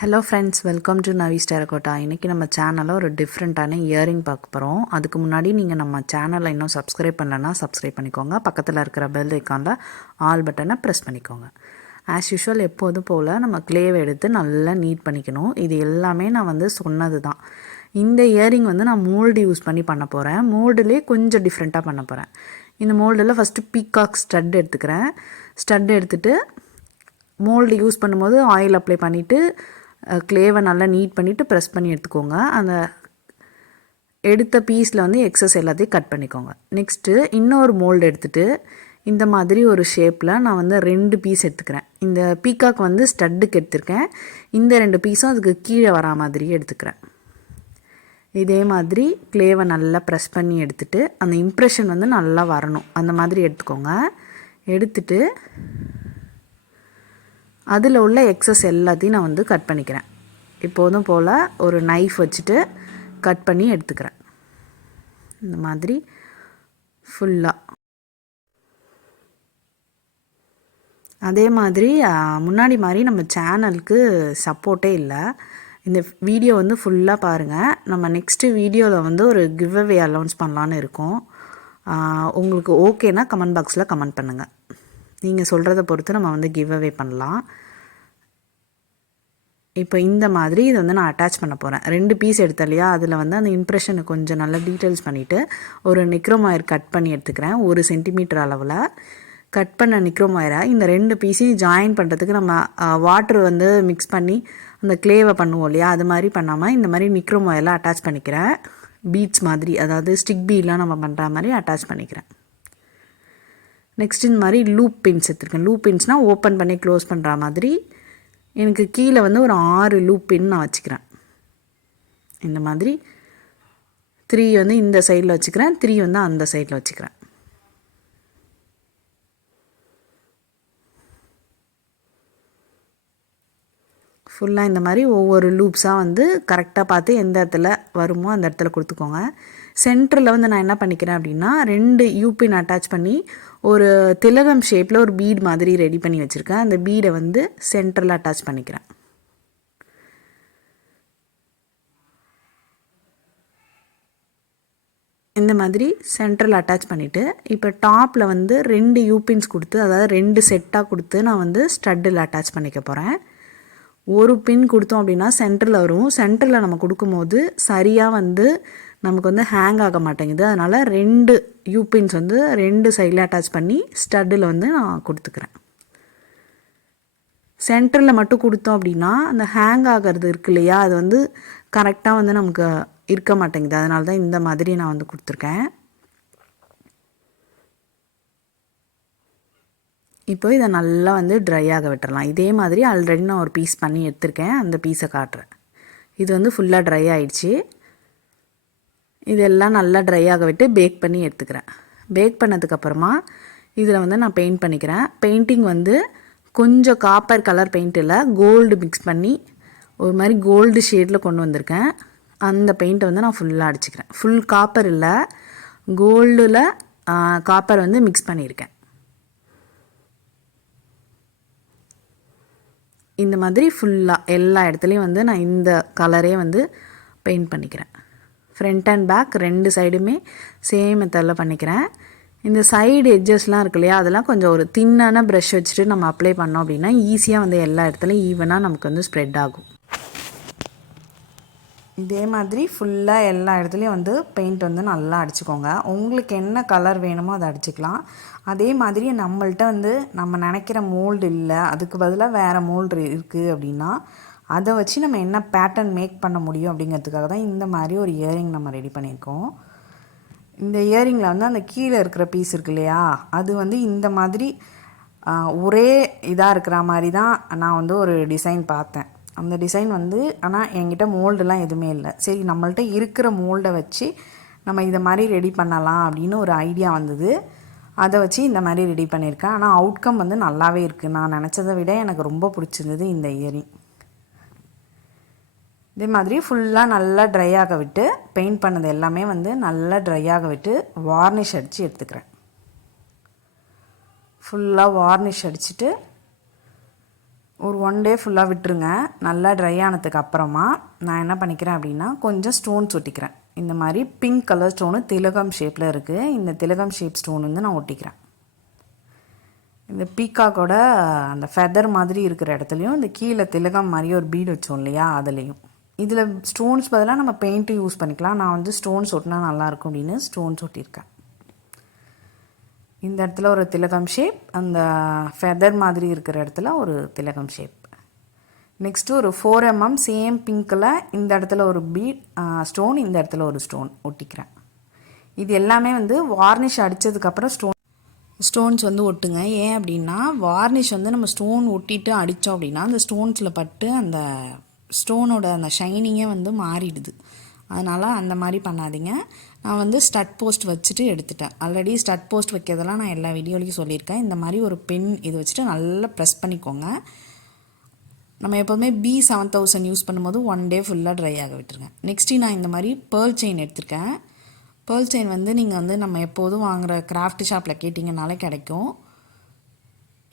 Hello friends, welcome to Navi's terracotta. இன்றைக்கி நம்ம சேனலில் ஒரு டிஃப்ரெண்ட்டான இயரிங் பார்க்க போகிறோம். அதுக்கு முன்னாடி நீங்கள் நம்ம சேனலை இன்னும் சப்ஸ்கிரைப் பண்ணலன்னா சப்ஸ்கிரைப் பண்ணிக்கோங்க. பக்கத்தில் இருக்கிற பெல் ஐக்கானில் ஆல் பட்டனை ப்ரெஸ் பண்ணிக்கோங்க. ஆஸ் யூஷுவல் எப்போதும் போல் நம்ம கிளேவை எடுத்து நல்லா நீட் பண்ணிக்கணும். இது எல்லாமே நான் சொன்னது தான். இந்த இயரிங் நான் மோல்டு யூஸ் பண்ணி பண்ண போகிறேன். மோல்டுலேயே கொஞ்சம் டிஃப்ரெண்ட்டாக பண்ண போகிறேன். இந்த மோல்டில் ஃபஸ்ட்டு பீகாக் ஸ்டட் எடுத்துக்கிறேன். ஸ்டட் எடுத்துகிட்டு மோல்டு யூஸ் பண்ணும்போது ஆயில் அப்ளை பண்ணிவிட்டு கிளேவை நல்லா நீட் பண்ணிவிட்டு ப்ரெஸ் பண்ணி எடுத்துக்கோங்க. அந்த எடுத்த பீஸில் எக்ஸஸ் எல்லாத்தையும் கட் பண்ணிக்கோங்க. நெக்ஸ்ட்டு இன்னொரு மோல்டு எடுத்துகிட்டு இந்த மாதிரி ஒரு ஷேப்பில் நான் 2 பீஸ் எடுத்துக்கிறேன். இந்த பீகாக் ஸ்டட்டுக்கு எடுத்துருக்கேன். இந்த 2 பீஸும் அதுக்கு கீழே வரா மாதிரி எடுத்துக்கிறேன். இதே மாதிரி கிளேவை நல்லா ப்ரெஸ் பண்ணி எடுத்துகிட்டு அந்த இம்ப்ரெஷன் நல்லா வரணும். அந்த மாதிரி எடுத்துக்கோங்க. எடுத்துட்டு அதில் உள்ள எக்ஸஸ் எல்லாத்தையும் நான் கட் பண்ணிக்கிறேன். இப்போதும் போல் ஒரு நைஃப் வச்சுட்டு கட் பண்ணி எடுத்துக்கிறேன். இந்த மாதிரி ஃபுல்லாக. அதே மாதிரி முன்னாடி மாதிரி நம்ம சேனலுக்கு சப்போர்ட்டே இல்லை. இந்த வீடியோ ஃபுல்லாக பாருங்கள். நம்ம நெக்ஸ்ட்டு வீடியோவில் ஒரு கிவ் அவே அலௌன்ஸ் பண்ணலான்னு இருக்கோம். உங்களுக்கு ஓகேனா கமெண்ட் பாக்ஸில் கமெண்ட் பண்ணுங்கள். நீங்கள் சொல்கிறத பொறுத்து நம்ம கிவ் அவே பண்ணலாம். இப்போ இந்த மாதிரி இதை நான் அட்டாச் பண்ண போகிறேன். 2 பீஸ் எடுத்தேன் இல்லையா, அதில் அந்த இம்ப்ரெஷனை கொஞ்சம் நல்லா டீட்டெயில்ஸ் பண்ணிவிட்டு ஒரு நிக்ரோம் கட் பண்ணி எடுத்துக்கிறேன். 1 சென்டிமீட்டர் அளவில் கட் பண்ண நிக்ரோம் இந்த 2 பீஸையும் ஜாயின் பண்ணுறதுக்கு நம்ம வாட்ரு மிக்ஸ் பண்ணி அந்த கிளேவை பண்ணுவோம் இல்லையா, அது மாதிரி பண்ணாமல் இந்த மாதிரி நிக்ரோம் அட்டாச் பண்ணிக்கிறேன். பீட்ஸ் மாதிரி, அதாவது ஸ்டிக் பீட்லாம் நம்ம பண்ணுற மாதிரி அட்டாச் பண்ணிக்கிறேன். நெக்ஸ்ட் இந்த மாதிரி லூப் பின்ஸ் எடுத்துருக்கேன். லூப் பின்ஸ்னால் ஓப்பன் பண்ணி க்ளோஸ் பண்ணுற மாதிரி எனக்கு கீழே ஒரு 6 லூப் பின் நான் வச்சுக்கிறேன். இந்த மாதிரி 3 இந்த சைடில் வச்சுக்கிறேன், 3 அந்த சைடில் வச்சுக்கிறேன். ஃபுல்லாக இந்த மாதிரி ஒவ்வொரு லூப்ஸாக கரெக்டாக பார்த்து எந்த இடத்துல வருமோ அந்த இடத்துல கொடுத்துக்கோங்க. சென்டரில் நான் என்ன பண்ணிக்கிறேன் அப்படின்னா 2 யூபின் அட்டாச் பண்ணி ஒரு திலகம் ஷேப்பில் ஒரு பீட் மாதிரி ரெடி பண்ணி வச்சுருக்கேன். அந்த பீடை சென்டரில் அட்டாச் பண்ணிக்கிறேன். இந்த மாதிரி சென்டரில் அட்டாச் பண்ணிவிட்டு இப்போ டாப்பில் 2 யூபின்ஸ் கொடுத்து, அதாவது 2 செட்டாக கொடுத்து நான் ஸ்டட்டில் அட்டாச் பண்ணிக்க போகிறேன். ஒரு பின் கொடுத்தோம் அப்படின்னா சென்டரில் வரும். சென்டரில் நம்ம கொடுக்கும்போது சரியாக நமக்கு ஹேங் ஆக மாட்டேங்குது. அதனால் 2 யூபின்ஸ் 2 சைடில் அட்டாச் பண்ணி ஸ்டட்டில் நான் கொடுத்துக்கிறேன். சென்டரில் மட்டும் கொடுத்தோம் அப்படின்னா அந்த ஹேங் ஆகிறது இருக்கு இல்லையா, அது கரெக்டாக நமக்கு இருக்க மாட்டேங்குது. அதனால தான் இந்த மாதிரி நான் கொடுத்துருக்கேன். இப்போ இதை நல்லா ட்ரை ஆக விட்டுறலாம். இதே மாதிரி ஆல்ரெடி நான் ஒரு பீஸ் பண்ணி எடுத்திருக்கேன். அந்த பீஸை காட்டுறேன். இது ஃபுல்லாக ட்ரை ஆகிடுச்சு. இதெல்லாம் நல்லா ட்ரை ஆக விட்டு பேக் பண்ணி எடுத்துக்கிறேன். பேக் பண்ணதுக்கப்புறமா இதில் நான் பெயிண்ட் பண்ணிக்கிறேன். பெயிண்டிங் கொஞ்சம் காப்பர் கலர் பெயிண்டில் கோல்டு மிக்ஸ் பண்ணி ஒரு மாதிரி கோல்டு ஷேடில் கொண்டு வந்திருக்கேன். அந்த பெயிண்ட்டை நான் ஃபுல்லாக அடிச்சுக்கிறேன். ஃபுல் காப்பர் இல்லை, கோல்டில் காப்பர் மிக்ஸ் பண்ணியிருக்கேன். இந்த மாதிரி ஃபுல்லாக எல்லா இடத்துலையும் நான் இந்த கலரே பெயிண்ட் பண்ணிக்கிறேன். ஃப்ரண்ட் அண்ட் பேக் 2 சைடுமே சேம் மெத்தடில் பண்ணிக்கிறேன். இந்த சைடு எட்ஜஸ்லாம் இருக்கு இல்லையா, அதெல்லாம் கொஞ்சம் ஒரு தின்னான ப்ரஷ் வச்சுட்டு நம்ம அப்ளை பண்ணோம் அப்படின்னா ஈஸியாக எல்லா இடத்துலையும் ஈவனாக நமக்கு ஸ்ப்ரெட் ஆகும். இதே மாதிரி ஃபுல்லாக எல்லா இடத்துலையும் பெயிண்ட் நல்லா அடிச்சுக்கோங்க. உங்களுக்கு என்ன கலர் வேணுமோ அதை அடிச்சுக்கலாம். அதே மாதிரி நம்மள்கிட்ட நம்ம நினைக்கிற மோல்டு இல்லை, அதுக்கு பதிலாக வேறு மோல்டு இருக்குது அப்படின்னா அதை வச்சு நம்ம என்ன பேட்டர்ன் மேக் பண்ண முடியும் அப்படிங்கிறதுக்காக தான் இந்த மாதிரி ஒரு இயரிங் நம்ம ரெடி பண்ணியிருக்கோம். இந்த இயரிங்கில் அந்த கீழே இருக்கிற பீஸ் இருக்கு இல்லையா, அது இந்த மாதிரி ஒரே இதாக இருக்கிற மாதிரி தான் நான் ஒரு டிசைன் பார்த்தேன். அந்த டிசைன் ஆனால் என்கிட்ட மோல்டுலாம் எதுவுமே இல்லை. சரி, நம்மள்ட்ட இருக்கிற மோல்டை வச்சு நம்ம இதை மாதிரி ரெடி பண்ணலாம் அப்படின்னு ஒரு ஐடியா வந்தது. அதை வச்சு இந்த மாதிரி ரெடி பண்ணியிருக்கேன். ஆனால் அவுட்கம் நல்லாவே இருக்குது. நான் நினச்சதை விட எனக்கு ரொம்ப பிடிச்சிருந்தது இந்த இயரிங். இதே மாதிரி ஃபுல்லாக நல்லா ட்ரை ஆக விட்டு பெயிண்ட் பண்ணது எல்லாமே நல்லா ட்ரை ஆக விட்டு வார்னிஷ் அடித்து எடுத்துக்கிறேன். ஃபுல்லாக வார்னிஷ் அடிச்சுட்டு ஒரு 1 டே ஃபுல்லாக விட்டுருங்க. நல்லா ட்ரை ஆனதுக்கு அப்புறமா நான் என்ன பண்ணிக்கிறேன் அப்படின்னா கொஞ்சம் ஸ்டோன்ஸ் ஒட்டிக்கிறேன். இந்த மாதிரி பிங்க் கலர் ஸ்டோனு திலகம் ஷேப்பில் இருக்குது. இந்த திலகம் ஷேப் ஸ்டோன் வந்து நான் ஒட்டிக்கிறேன். இந்த பீக்காக்கோட அந்த ஃபெதர் மாதிரி இருக்கிற இடத்துலையும் இந்த கீழே திலகம் மாதிரி ஒரு பீடு வச்சோம் இல்லையா அதுலேயும். இதில் ஸ்டோன்ஸ் பதிலாக நம்ம பெயிண்ட்டு யூஸ் பண்ணிக்கலாம். நான் வந்து ஸ்டோன்ஸ் ஒட்டினா நல்லாயிருக்கும் அப்படின்னு ஸ்டோன்ஸ் ஒட்டியிருக்கேன். இந்த இடத்துல ஒரு திலகம் ஷேப், அந்த ஃபெதர் மாதிரி இருக்கிற இடத்துல ஒரு திலகம் ஷேப். நெக்ஸ்ட்டு ஒரு 4 mm சேம் பிங்க்கில் இந்த இடத்துல ஒரு பீட் ஸ்டோன், இந்த இடத்துல ஒரு ஸ்டோன் ஒட்டிக்கிறேன். இது எல்லாமே வந்து வார்னிஷ் அடித்ததுக்கப்புறம் ஸ்டோன்ஸ் வந்து ஒட்டுங்க. ஏன் அப்படின்னா வார்னிஷ் வந்து நம்ம ஸ்டோன் ஒட்டிட்டு அடித்தோம் அப்படின்னா அந்த ஸ்டோன்ஸில் பட்டு அந்த ஸ்டோனோட அந்த ஷைனிங்கே வந்து மாறிடுது. அதனால் அந்த மாதிரி பண்ணாதீங்க. நான் வந்து ஸ்டட் போஸ்ட் வச்சுட்டு எடுத்துட்டேன். ஆல்ரெடி ஸ்டட் போஸ்ட் வைக்கிறதெல்லாம் நான் எல்லா வீடியோலையும் சொல்லியிருக்கேன். இந்த மாதிரி ஒரு பென் இது வச்சுட்டு நல்லா ப்ரெஸ் பண்ணிக்கோங்க. நம்ம எப்போதுமே B7000 யூஸ் பண்ணும்போது 1 டே ஃபுல்லாக ட்ரை ஆக விட்டுருங்க. நெக்ஸ்ட்டு நான் இந்த மாதிரி பேர்ல் செயின் எடுத்திருக்கேன். பேர்ல் செயின் வந்து நீங்கள் வந்து நம்ம எப்போதும் வாங்குகிற கிராஃப்ட் ஷாப்பில் கேட்டிங்கனாலே கிடைக்கும்.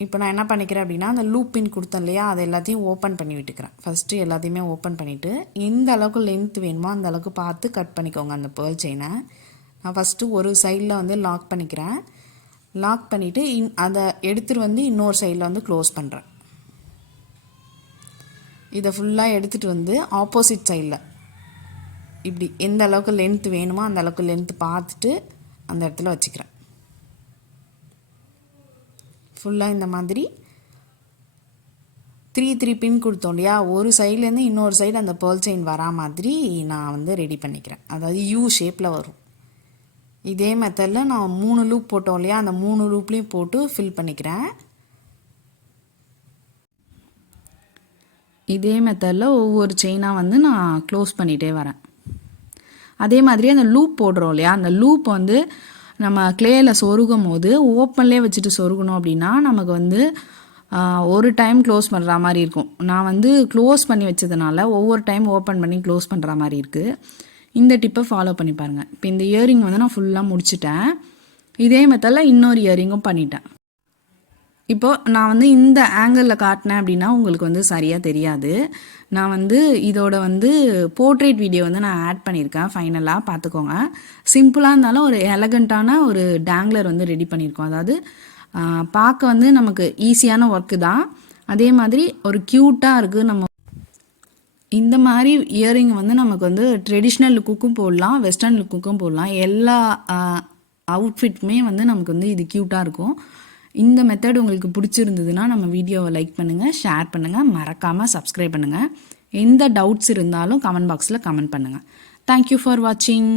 இப்போ நான் என்ன பண்ணிக்கிறேன் அப்படின்னா அந்த லூப் பின் கொடுத்தேன் இல்லையா, அதை எல்லாத்தையும் ஓப்பன் பண்ணி விட்டுக்கிறேன். ஃபஸ்ட்டு எல்லாத்தையுமே ஓப்பன் பண்ணிவிட்டு எந்த அளவுக்கு லென்த் வேணுமோ அந்த அளவுக்கு பார்த்து கட் பண்ணிக்கோங்க அந்த பேர்ல் செயினை. நான் ஃபஸ்ட்டு ஒரு சைடில் வந்து லாக் பண்ணிக்கிறேன். லாக் பண்ணிவிட்டு அதை எடுத்துகிட்டு வந்து இன்னொரு சைடில் வந்து க்ளோஸ் பண்ணுறேன். இதை ஃபுல்லாக எடுத்துகிட்டு வந்து ஆப்போசிட் சைடில் இப்படி எந்த அளவுக்கு லென்த் வேணுமோ அந்த அளவுக்கு லென்த் பார்த்துட்டு அந்த இடத்துல வச்சுக்கிறேன். ஃபுல்லாக இந்த மாதிரி 3 பின் கொடுத்தோம் இல்லையா, ஒரு சைட்லேருந்து இன்னொரு சைடு அந்த பேர்ல் செயின் வரா மாதிரி நான் வந்து ரெடி பண்ணிக்கிறேன். அதாவது யூ ஷேப்பில் வரும். இதே மெத்தடில் நான் 3 லூப் போட்டோம் இல்லையா, அந்த 3 லூப்லேயும் போட்டு ஃபில் பண்ணிக்கிறேன். இதே மெத்தடில் ஒவ்வொரு செயினாக வந்து நான் க்ளோஸ் பண்ணிகிட்டே வரேன். அதே மாதிரி அந்த லூப் போடுறோம் இல்லையா, அந்த லூப் வந்து நம்ம கிளேயில் சொருகும் போது ஓப்பன்லேயே வச்சுட்டு சொருகணும் அப்படின்னா நமக்கு வந்து ஒரு டைம் க்ளோஸ் பண்ணுற மாதிரி இருக்கும். நான் வந்து க்ளோஸ் பண்ணி வச்சதுனால ஒவ்வொரு டைம் ஓப்பன் பண்ணி க்ளோஸ் பண்ணுற மாதிரி இருக்குது. இந்த டிப்பை ஃபாலோ பண்ணி பாருங்கள். இப்போ இந்த இயரிங் வந்து நான் ஃபுல்லாக முடிச்சிட்டேன். இதே மெத்தடில் இன்னொரு இயரிங்கும் பண்ணிட்டேன். இப்போது நான் வந்து இந்த ஆங்கிளில் காட்டினேன் அப்படின்னா உங்களுக்கு வந்து சரியாக தெரியாது. நான் வந்து இதோட வந்து போர்ட்ரேட் வீடியோ வந்து நான் ஆட் பண்ணியிருக்கேன். ஃபைனலாக பார்த்துக்கோங்க. சிம்பிளாக இருந்தாலும் ஒரு எலகண்ட்டான ஒரு டேங்லர் வந்து ரெடி பண்ணியிருக்கோம். அதாவது பார்க்க வந்து நமக்கு ஈஸியான ஒர்க்கு தான், அதே மாதிரி ஒரு க்யூட்டாக இருக்குது. நம்ம இந்த மாதிரி இயரிங் வந்து நமக்கு வந்து ட்ரெடிஷ்னல் லுக்குக்கும் போடலாம், வெஸ்டர்ன் லுக்குக்கும் போடலாம். எல்லா அவுட்ஃபிட்டுமே வந்து நமக்கு வந்து இது க்யூட்டாக இருக்கும். இந்த மெத்தட் உங்களுக்கு பிடிச்சிருந்ததுன்னா நம்ம வீடியோவை லைக் பண்ணுங்கள், ஷேர் பண்ணுங்கள், மறக்காமல் சப்ஸ்கிரைப் பண்ணுங்கள். எந்த டவுட்ஸ் இருந்தாலும் கமெண்ட் பாக்ஸில் கமெண்ட் பண்ணுங்கள். தேங்க்யூ ஃபார் வாட்சிங்.